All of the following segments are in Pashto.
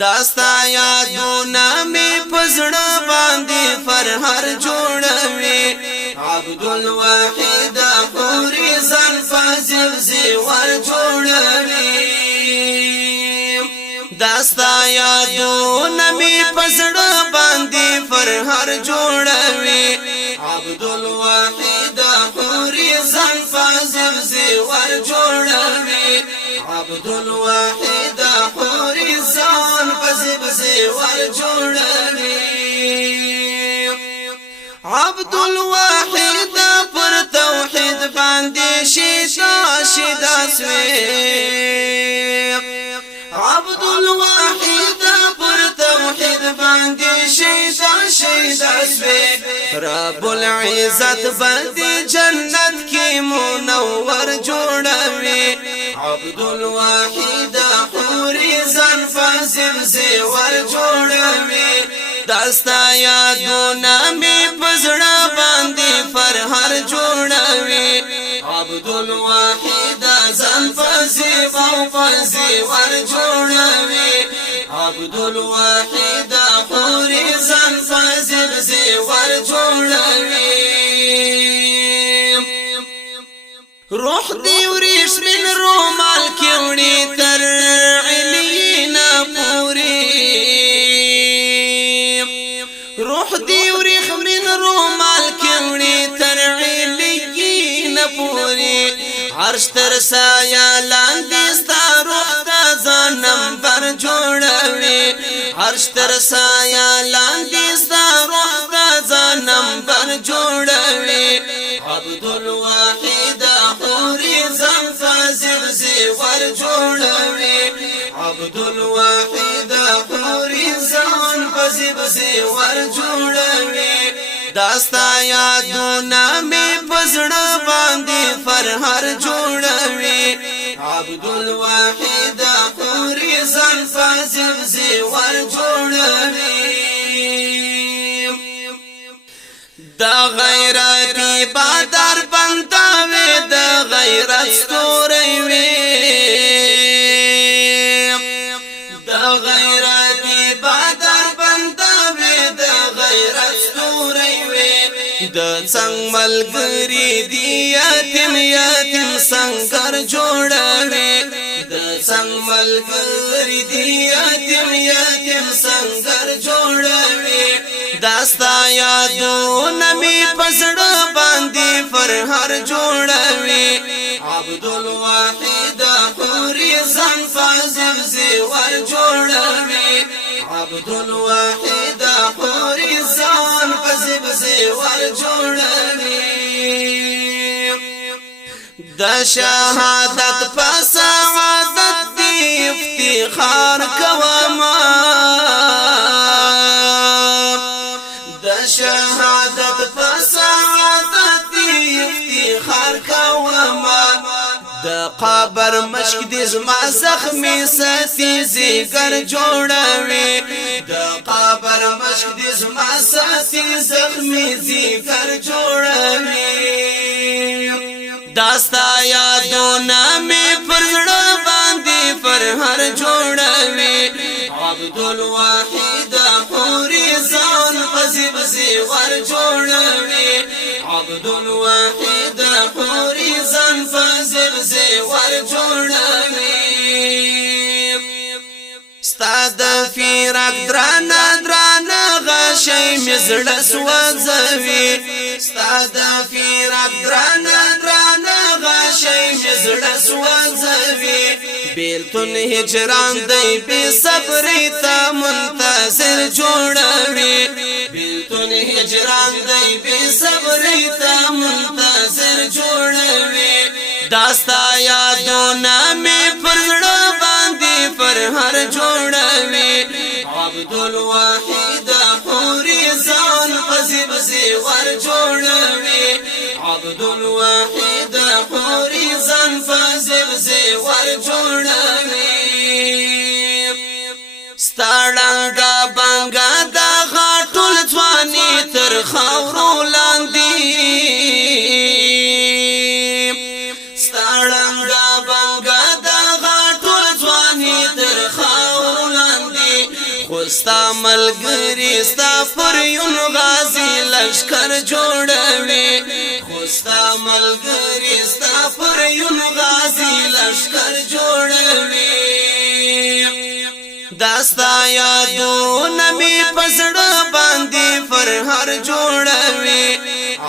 داستا یادونه می پزړه باندې فرهر جوړوي عبدالواحد خوري ځان فازب زیور جوړوي داستا یادونه می پزړه باندې فرهر جوړوي عبدالواحد خوري ځان فازب زیور جوړوي عبدالواحد خوري ځان فازب زیور جوړوي عبدالواحد پر توحید باندې شیدا سوی عبدالواحد پر توحید باندې شیدا سوی رب العزت باندې جنت کې منور جوړوي عبدالواحد خوري ځان فازب زیور جوړوي داستا یادونه می پزړه باندې فرهر جوړوي عبدالواحد ځان فازب او فازور جوړوي عبدالواحد خوري ځان فازب زیور جوړوي روح دی وريش من رومال کیوړي تر علینا پوری روح دی وريخ من رومال کیوړي تر علینا پوری عرش تر سایه لاندې ستا روح ته ځانم بر جوړوي عرش تر سایه لاندې ستا روح ته ځانم بر جوړوي عبدالواحد خوري ځان فازب زیور جوړوي عبدالواحد خوري ځان فازب زیور جوړوي داستا یادونه می پزړه باندې فرهر جوړوي عبدالواحد خوري ځان فازب زیور جوړوي دا غیرتی بادر بنداوی دا غیرت ستوری وی دا غیرتی بادر بنداوی دا غیرت ستوری وی دا څنګ ملګری دی یتیم سنگر جوړوي دا څنګ ملګری دی یتیم سنگر جوړوي داستا یادونه می پزړه باندې فرهر جوړوي عبدالواحد خوري ځان فازب زیور جوړوي عبدالواحد خوري ځان فازب زیور جوړوي د شهادت په سعادت دی افتخار کوما شهادت فسعادت افتخار کوما د قبر مشک د زما زخمی ساتي زیګر جوړوي د قبر مشک د زما ساتي زخمی زیګر جوړوي داستا یادونه می پرړه باندې فرهر جوړوي عبدالواحد خوري ځان فازب زیور جوړوي عبدالواحد خوري ځان فازب زیور جوړوي ستاد فیرک درانه غشي مزړه سوځوي ستاد فیرک درانه غشي مزړه سوځوي بیلتون هجران دی بی صبری تا منتظر جوړوي بیلتون هجران دی بی صبری تا منتظر جوړوي داستا یادونه می پرړه باندې فرهر جوړوي عبدالواحد خوري ځان فازب زیور جوړوي عبدالواحد خوري ځان فازب زیور جوړوي ستړنګا بنګا د غټول ځواني تر خاورو لاندې ستړنګا بنګا د غټول ځواني تر خاورو لاندې خوستا ملګری ستا پر یون غازی لشکر جوړوي خوستا ملګری ستا پر یون غازی لشکر جوړوي داستا یادونه می پسړه باندې فرهر جوړوي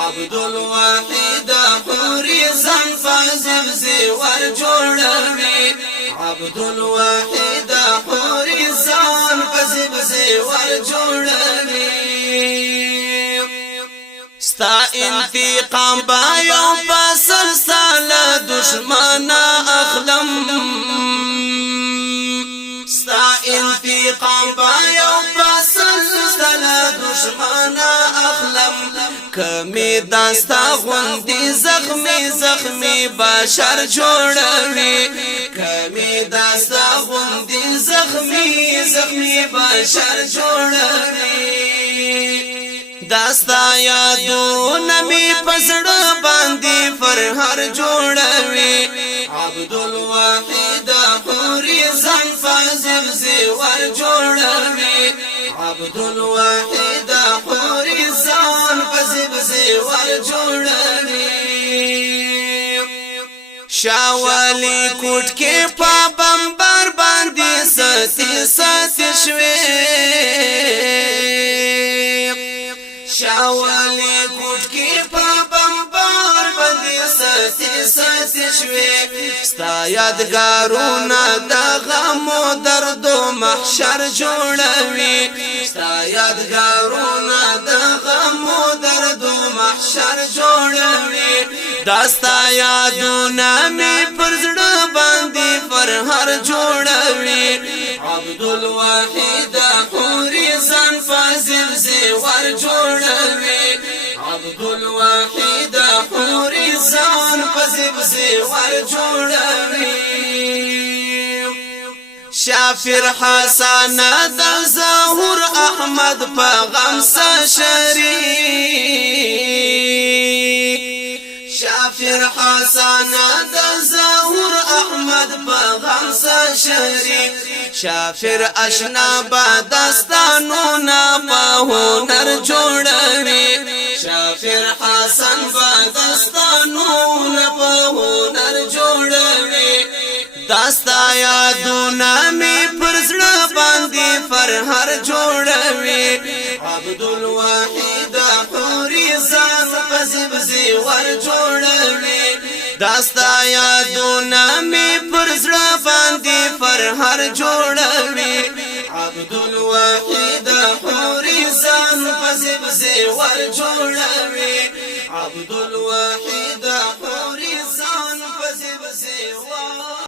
عبدالواحد حوري ځان فازب زیور جوړوي عبدالواحد حوري ځان فازب زیور جوړوي ستا انتقام با یو پسر ساله دشمنا اخلم ستا انتقام با یو پسر ساله دشمنا اخلم کمی داستا غوندی زخمی بشر جوړوي کمی داستا غوندی زخمی بشر جوړوي داستا یادونه می پسړه باندې فرهر جوړوي عبدالواحد حوري ځان فازب زیور جوړوي عبدالواحد حوري ځان فازب زیور جوړوي شاولی کوټ کې په بمبار باندې ستی شوي شاولی کوټ کې په بمبار باندې ستی شوي ستا یادګارونه د غم او درد او محشر جوړوي ستا یادګارونه د غم او درد او محشر جوړوي داستا یادونه می پر زړه باندې فرهر جوړوي عبدالواحد حوري ځان فازب زیور جوړوي عبدالواحد حوري ځان فازب زیور جوړوي شافر حسن د ظهور احمد په غم سره شریک شافر حسن د ظهور احمد په غم سره شریک شافر اشنا بدستانونه په هنر جوړوي شافر حسن بدستانونه په هنر جوړوي داستا یادونه می پر زړه باندې فرهر جوړوي عبدالواحد حوري ځان فازب زیور جوړوي داستا یادونه می پر زړه باندې فرهر جوړوي عبدالواحد حوري ځان فازب زیور جوړوي عبدالواحد